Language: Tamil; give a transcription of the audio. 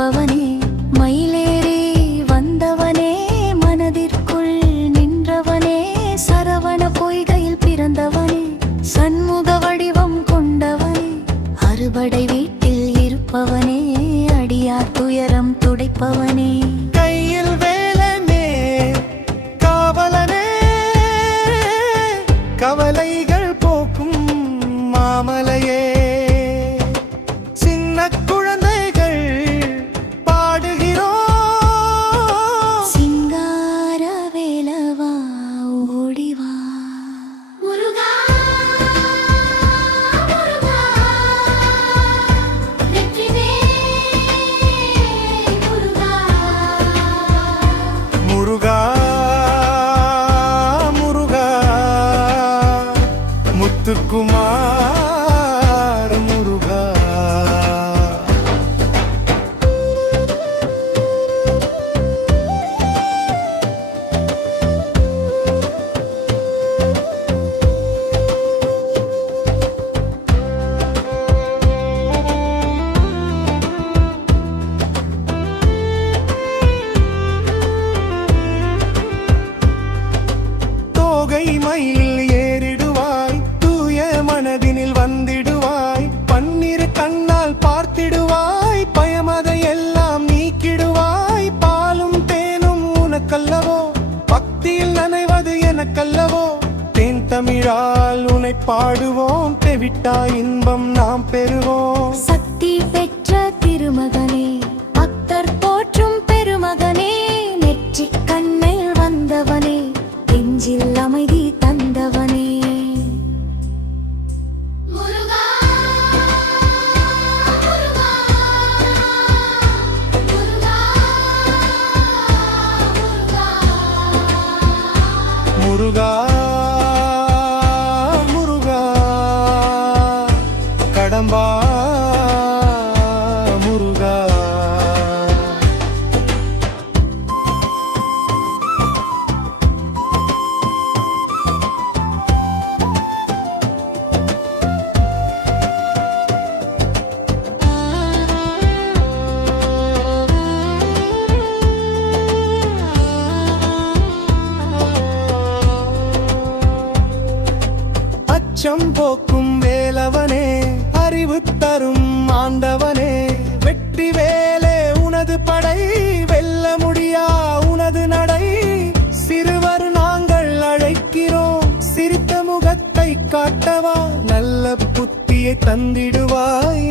இருப்பவனே, மயிலேறி வந்தவனே, மனதிற்குள் நின்றவனே, சரவண பொய்கையில் பிறந்தவனே, சண்முக வடிவம் கொண்டவனே, அறுபடை வீட்டில் இருப்பவனே, அடியார் துயரம் துடைப்பவனே, கையில் வேலனே, காவலனே, கவலைகள் போக்கும் மாமலையே, சின்ன குழந்தைகள் பாடுகிறோம், சிங்கார வேலவா ஓடிவா. முருகா முருகா வெற்றிவேல் முருகா முருகா முருகா முத்துக்குமார் முருகா. தோகை மயில் ஏறிடுவாய், தூய மனதினில் வந்திடுவாய், பன்னிரு கண்ணால் பார்த்திடுவாய், பயமதை எல்லாம் நீக்கிடுவாய், பாலும் தேனும் உனக்கல்லவோ, பக்தியில் நனைவது எனக்கல்லவோ, தேன் தமிழால் உனை பாடுவோம், தெவிட்டா இன்பம் நாம் பெறுவோம். சக்தி பெற்ற திருமகனே, பக்தர் போற்றும் பெருமகனே, நெற்றிக் கண்ணில் வந்தவனே, நெஞ்சில் அமைதி தந்தவனே, முருகா முருகா முருகா முருகா முருகா முருகா கடம்பா முருகா. அச்சம் போக்கும் வேலவனே, அறிவு தரும் ஆண்டவனே, வெற்றி வேலே உனது படை, வெல்ல முடியா உனது நடை, சிறுவர் நாங்கள் அழைக்கிறோம், சிரித்த முகத்தை காட்டவா, நல்ல புத்தியை தந்திடுவாய்,